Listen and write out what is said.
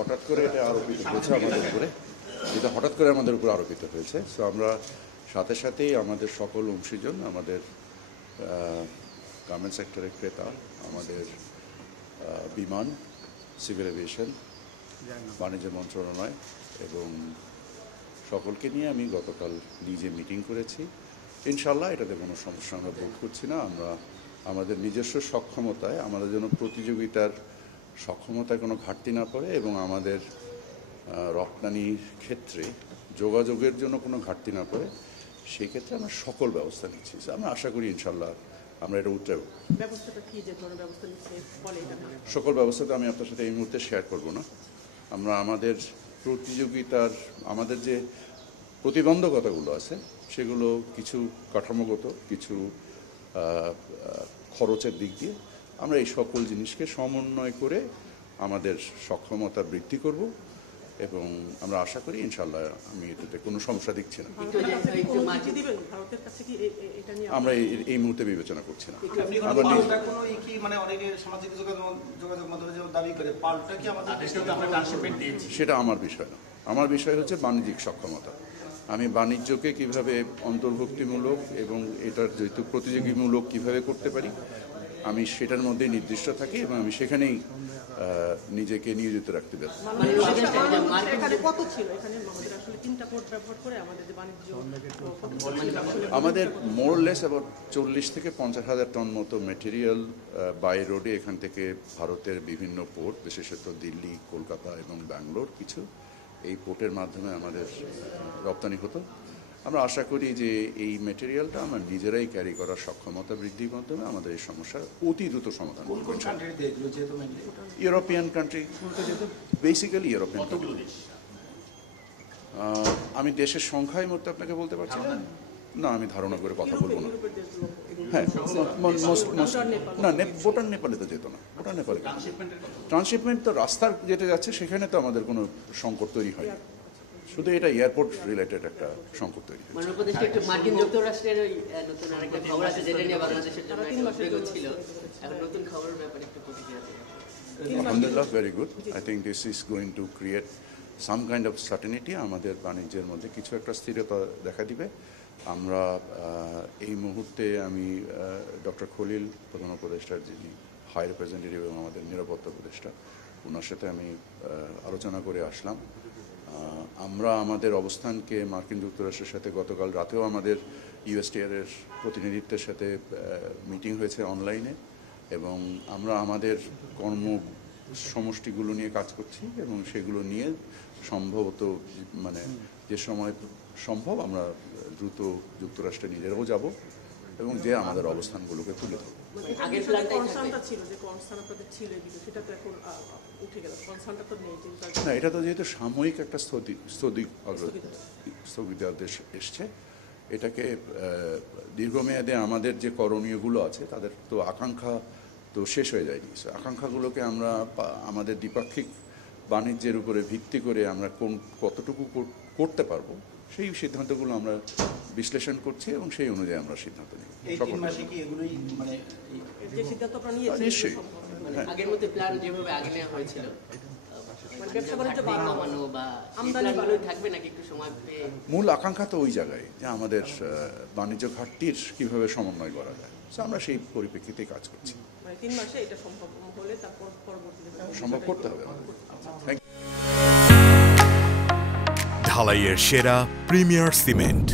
হঠাৎ করে এটা আরোপিত হয়েছে আমাদের উপরে, যেটা হঠাৎ করে আমাদের উপর আরোপিত হয়েছে। সো আমরা সাথে সাথেই আমাদের সকল অংশীজন, আমাদের গার্মেন্ট সেক্টরের ক্রেতা, আমাদের বিমান, সিভিল এভিয়েশন, বাণিজ্য মন্ত্রণালয় এবং সকলকে নিয়ে আমি গতকাল নিজে মিটিং করেছি। ইনশাল্লাহ এটাতে কোনো সমস্যা আমরা বোধ করছি না। আমরা আমাদের নিজস্ব সক্ষমতায়, আমাদের জন্য প্রতিযোগিতার সক্ষমতায় কোনো ঘাটতি না পড়ে এবং আমাদের রপ্তানির ক্ষেত্রে যোগাযোগের জন্য কোনো ঘাটতি না পড়ে, সেই ক্ষেত্রে আমরা সকল ব্যবস্থা নিচ্ছি। আমরা আশা করি ইনশাল্লাহ আমরা এটা উঠতেও। সকল ব্যবস্থা তো আমি আপনার সাথে এই মুহূর্তে শেয়ার করব না। আমরা আমাদের প্রতিযোগিতার, আমাদের যে প্রতিবন্ধকতাগুলো আছে সেগুলো কিছু কাঠামোগত, কিছু খরচের দিক দিয়ে আমরা এই সকল জিনিসকে সমন্বয় করে আমাদের সক্ষমতা বৃদ্ধি করব এবং আমরা আশা করি ইনশাল্লাহ আমি এটাতে কোনো সমস্যা দেখছি না। আমরা এই মুহূর্তে বিবেচনা করছি না। সেটা আমার বিষয় না। আমার বিষয় হচ্ছে বাণিজ্যিক সক্ষমতা। আমি বাণিজ্যকে কিভাবে অন্তর্ভুক্তিমূলক এবং এটার যেহেতু প্রতিযোগীমূলক কিভাবে করতে পারি, আমি সেটার মধ্যে নির্দিষ্ট থাকি এবং আমি সেখানেই নিজেকে নিয়োজিত রাখতে পারি। আমাদের মোরলেস আবার 40 থেকে 50 হাজার টন মতো মেটেরিয়াল বাই রোডে এখান থেকে ভারতের বিভিন্ন পোর্ট, বিশেষত দিল্লি, কলকাতা এবং ব্যাঙ্গালোর কিছু, এই পোর্টের মাধ্যমে আমাদের রপ্তানি হতো। আমরা আশা করি যে এই মেটেরিয়ালটা আমরা নিজেরাই ক্যারি করার সক্ষমতা বৃদ্ধির মাধ্যমে আমাদের এই সমস্যার অতি দ্রুত সমাধান করব। ইউরোপিয়ান কান্ট্রি বলতে যেহেতু বেসিক্যালি ইউরোপিয়ান কান্ট্রি। আমি দেশের সংখ্যায় মধ্যে আপনাকে বলতে পারছি না, আমি ধারণা করে কথা বলবো না। হ্যাঁ, না, ভুটান নেপালে তো যেত না। ভুটান নেপালে ট্রান্সশিপমেন্ট তো রাস্তার যেতে যাচ্ছে, সেখানে তো আমাদের কোনো সংকট তৈরি হয়, শুধু এটা এয়ারপোর্ট রিলেটেড একটা সংকট তৈরি হয়েছে। মার্কিন যুক্তরাষ্ট্রের নতুন আরেকটা খবর আছে যেটা নিয়ে বাংলাদেশের জন্য ছিল, এখন নতুন খবরের ব্যাপারে একটু প্রতিক্রিয়া দিন। আলহামদুলিল্লাহ, very good. I think this is going to create some kind of certainty. আমাদের বাণিজ্যের মধ্যে কিছু একটা স্থিরতা দেখা দিবে। আমরা এই মুহূর্তে আমি ডক্টর খলিল, প্রধান উপদেষ্টার যিনি হাই রিপ্রেজেন্টেটিভ এবং আমাদের নিরাপত্তা উপদেষ্টা, ওনার সাথে আমি আলোচনা করে আসলাম। আমরা আমাদের অবস্থানকে মার্কিন যুক্তরাষ্ট্রের সাথে গতকাল রাতেও আমাদের ইউএসটিআরের প্রতিনিধিত্বের সাথে মিটিং হয়েছে অনলাইনে এবং আমরা আমাদের কর্ম সমষ্টিগুলো নিয়ে কাজ করছি এবং সেগুলো নিয়ে সম্ভবত মানে যে সময় সম্ভব আমরা দ্রুত যুক্তরাষ্ট্রে নিজেরাও যাব এবং যে আমাদের অবস্থানগুলোকে তুলে ধরব। না, এটা তো যেহেতু সাময়িক একটা স্থগিতাদেশ এসছে, এটাকে দীর্ঘমেয়াদে আমাদের যে করণীয়গুলো আছে তাদের তো আকাঙ্ক্ষা তো শেষ হয়ে যায়নি। আকাঙ্ক্ষাগুলোকে আমরা আমাদের দ্বিপাক্ষিক বাণিজ্যের উপরে ভিত্তি করে আমরা কতটুকু করতে পারবো সেই সিদ্ধান্তগুলো আমরা বিশ্লেষণ করছি এবং সেই অনুযায়ী আমরা সিদ্ধান্ত নিই। নিশ্চয়ই, মূল আকাঙ্ক্ষা তো ওই জায়গায় যে আমাদের বাণিজ্য ঘাটতির কিভাবে সমন্বয় করা যায়, আমরা সেই পরিপ্রেক্ষিতে কাজ করছি। সম্ভব করতে হবে। ঢালাইয়ের সেরা প্রিমিয়ার সিমেন্ট।